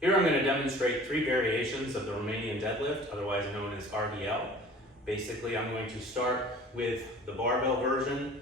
Here I'm going to demonstrate 3 variations of the Romanian deadlift, otherwise known as RDL. Basically, I'm going to start with the barbell version,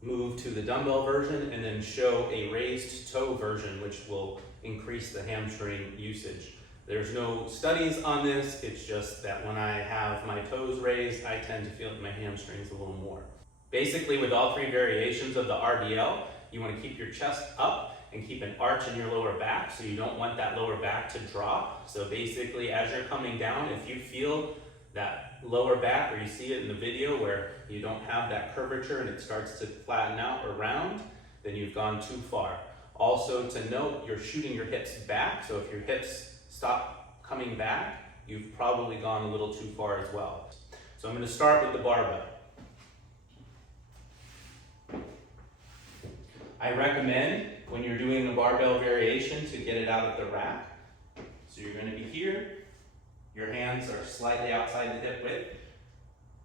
move to the dumbbell version, and then show a raised toe version, which will increase the hamstring usage. There's no studies on this, it's just that when I have my toes raised, I tend to feel my hamstrings a little more. Basically, with all 3 variations of the RDL, you want to keep your chest up and keep an arch in your lower back, so you don't want that lower back to drop. So basically, as you're coming down, if you feel that lower back, or you see it in the video where you don't have that curvature and it starts to flatten out or round, then you've gone too far. Also to note, you're shooting your hips back, so if your hips stop coming back, you've probably gone a little too far as well. So I'm going to start with the barbell. I recommend when you're doing a barbell variation to get it out of the rack. So you're going to be here, your hands are slightly outside the hip width,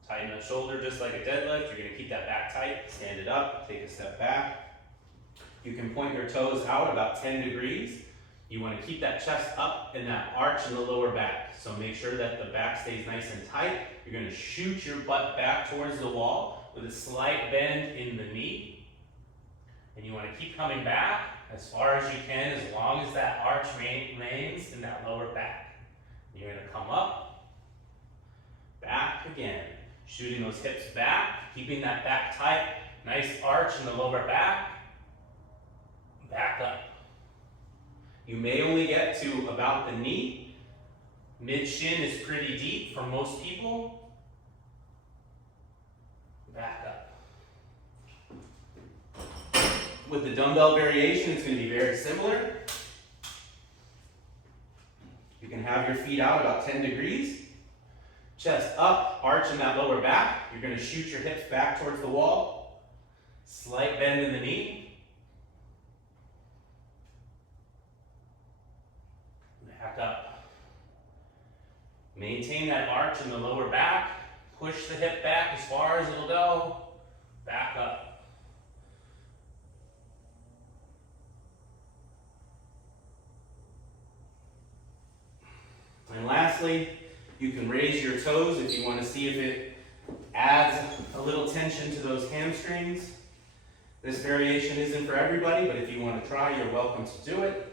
tighten the shoulder just like a deadlift, you're going to keep that back tight, stand it up, take a step back. You can point your toes out about 10 degrees. You want to keep that chest up and that arch in the lower back. So make sure that the back stays nice and tight. You're going to shoot your butt back towards the wall with a slight bend in the knee. And you want to keep coming back as far as you can, as long as that arch remains in that lower back. You're going to come up, back again, shooting those hips back, keeping that back tight, nice arch in the lower back, back up. You may only get to about the knee. Mid-shin is pretty deep for most people. Back up. With the dumbbell variation, it's going to be very similar. You can have your feet out about 10 degrees. Chest up, arch in that lower back. You're going to shoot your hips back towards the wall. Slight bend in the knee. Back up. Maintain that arch in the lower back. Push the hip back as far as it'll go. Back up. And lastly, you can raise your toes if you want to see if it adds a little tension to those hamstrings. This variation isn't for everybody, but if you want to try, you're welcome to do it.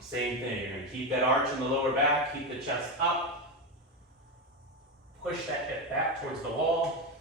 Same thing, you're going to keep that arch in the lower back, keep the chest up, push that hip back towards the wall.